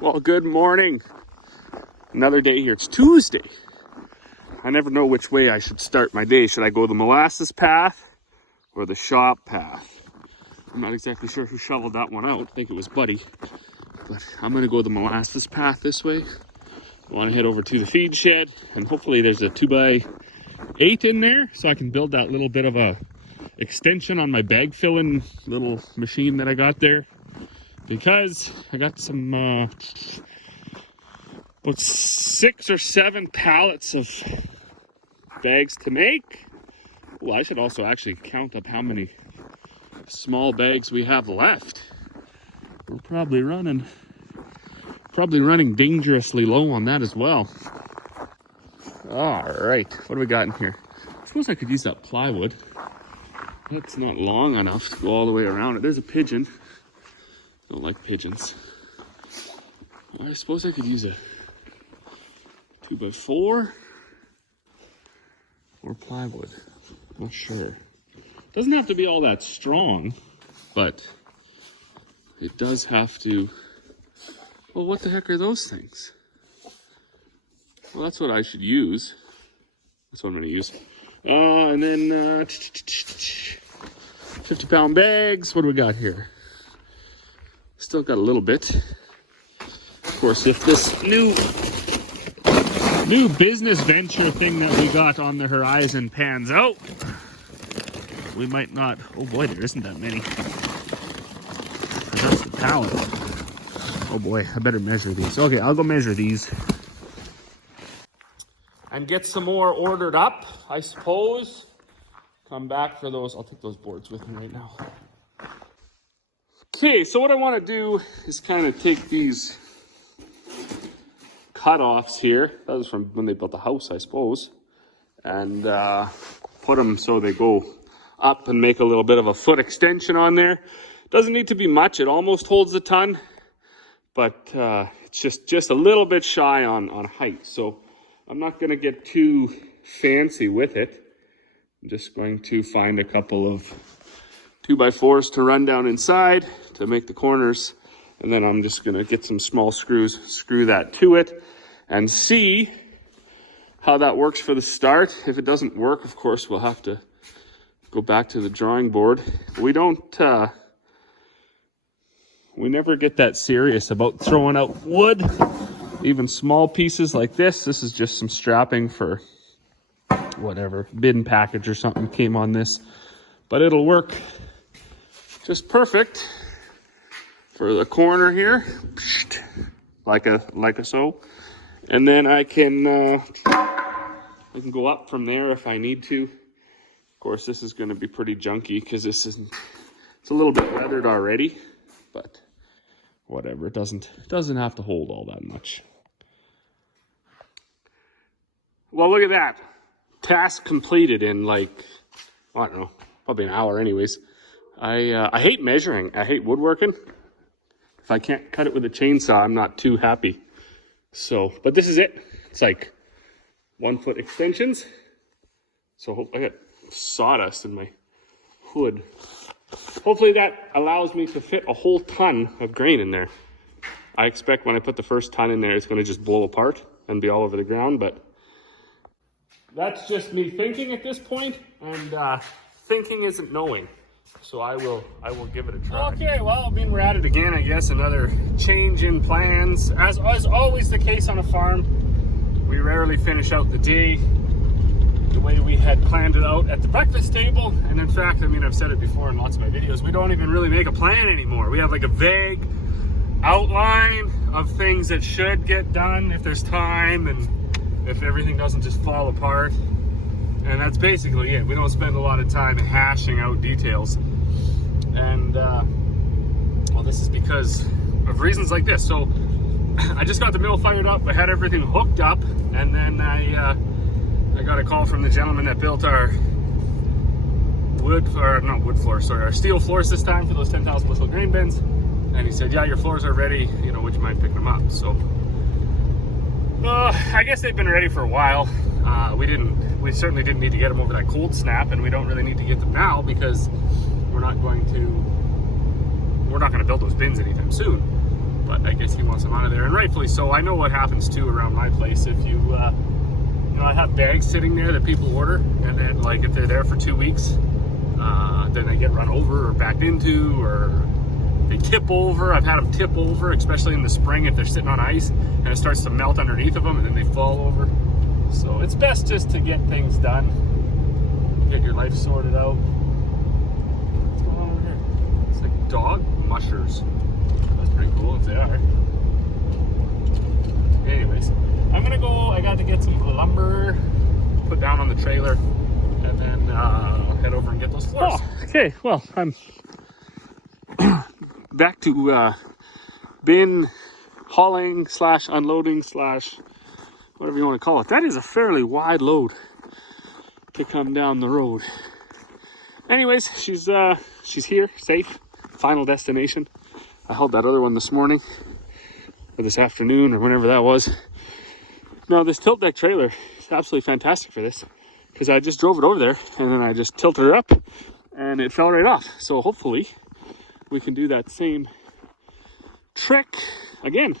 Well, good morning. Another day here. It's Tuesday. I never know which way I should start my day. Should I go the molasses path or the shop path? I'm not exactly sure who shoveled that one out. I think it was Buddy. But I'm going to go the molasses path this way. I want to head over to the feed shed, and hopefully there's a 2x8 in there so I can build that little bit of a extension on my bag filling little machine that I got there. Because I got some about 6 or 7 pallets of bags to make. Well, I should also actually count up how many small bags we have left. We're probably running dangerously low on that as well. All right, what do we got in here? I suppose I could use that plywood. That's not long enough to go all the way around it. There's a pigeon. Don't like pigeons. I suppose I could use a 2x4 or plywood. Not sure. Doesn't have to be all that strong, but it does have to. Well, what the heck are those things? Well, that's what I should use. That's what I'm going to use. And then 50-pound bags. What do we got here? Still got a little bit. Of course, if this new business venture thing that we got on the horizon pans out, we might not. Oh boy, there isn't that many. That's the pallet. Oh boy, I better measure these. Okay, I'll go measure these. And get some more ordered up, I suppose. Come back for those. I'll take those boards with me right now. Okay, so what I want to do is kind of take these cut-offs here. That was from when they built the house, I suppose. And put them so they go up and make a little bit of a foot extension on there. Doesn't need to be much. It almost holds a ton. But it's just a little bit shy on height. So I'm not going to get too fancy with it. I'm just going to find a couple of 2x4s to run down inside to make the corners, and then I'm just going to get some small screws, screw that to it, and see how that works for the start. If it doesn't work, of course, we'll have to go back to the drawing board. We never get that serious about throwing out wood, even small pieces like this. This is just some strapping for whatever, bin package or something came on this, but it'll work just perfect for the corner here, like a so, and then I can go up from there if I need to. Of course, this is going to be pretty junky because it's a little bit weathered already, but whatever. It doesn't have to hold all that much. Well, look at that. Task completed in like, I don't know, probably an hour anyways. I hate measuring. I hate woodworking. If I can't cut it with a chainsaw, I'm not too happy. So, but this is it. It's like 1 foot extensions. So I got sawdust in my hood. Hopefully that allows me to fit a whole ton of grain in there. I expect when I put the first ton in there, it's going to just blow apart and be all over the ground, but that's just me thinking at this point, and thinking isn't knowing. So I will give it a try. Okay, well, I mean, we're at it again, I guess. Another change in plans. As always the case on a farm, we rarely finish out the day the way we had planned it out at the breakfast table. And in fact, I mean, I've said it before in lots of my videos, we don't even really make a plan anymore. We have like a vague outline of things that should get done if there's time and if everything doesn't just fall apart. And that's basically it. We don't spend a lot of time hashing out details. And, well, this is because of reasons like this. So, I just got the mill fired up. I had everything hooked up. And then I got a call from the gentleman that built our our steel floors this time for those 10,000 bushel grain bins. And he said, yeah, your floors are ready. You know, would you mind picking them up? So, I guess they've been ready for a while. We certainly didn't need to get them over that cold snap, and we don't really need to get them now because we're not going to build those bins anytime soon. but I guess he wants them out of there, and rightfully so. I know what happens too around my place. If you, you know, I have bags sitting there that people order, and then like if they're there for 2 weeks, then they get run over or backed into, or they tip over. I've had them tip over, especially in the spring if they're sitting on ice and it starts to melt underneath of them, and then they fall over. So it's best just to get things done, get your life sorted out. What's going on over here? It's like dog mushers. That's pretty cool if they are. Anyways, I'm gonna go. I got to get some lumber, put down on the trailer, and then head over and get those floors. Oh, okay. Well, I'm back to bin hauling / unloading / whatever you want to call it. That is a fairly wide load to come down the road. Anyways, she's here, safe, final destination. I hauled that other one this morning, or this afternoon, or whenever that was. Now this tilt deck trailer is absolutely fantastic for this, because I just drove it over there and then I just tilted it up and it fell right off. So hopefully we can do that same trick again.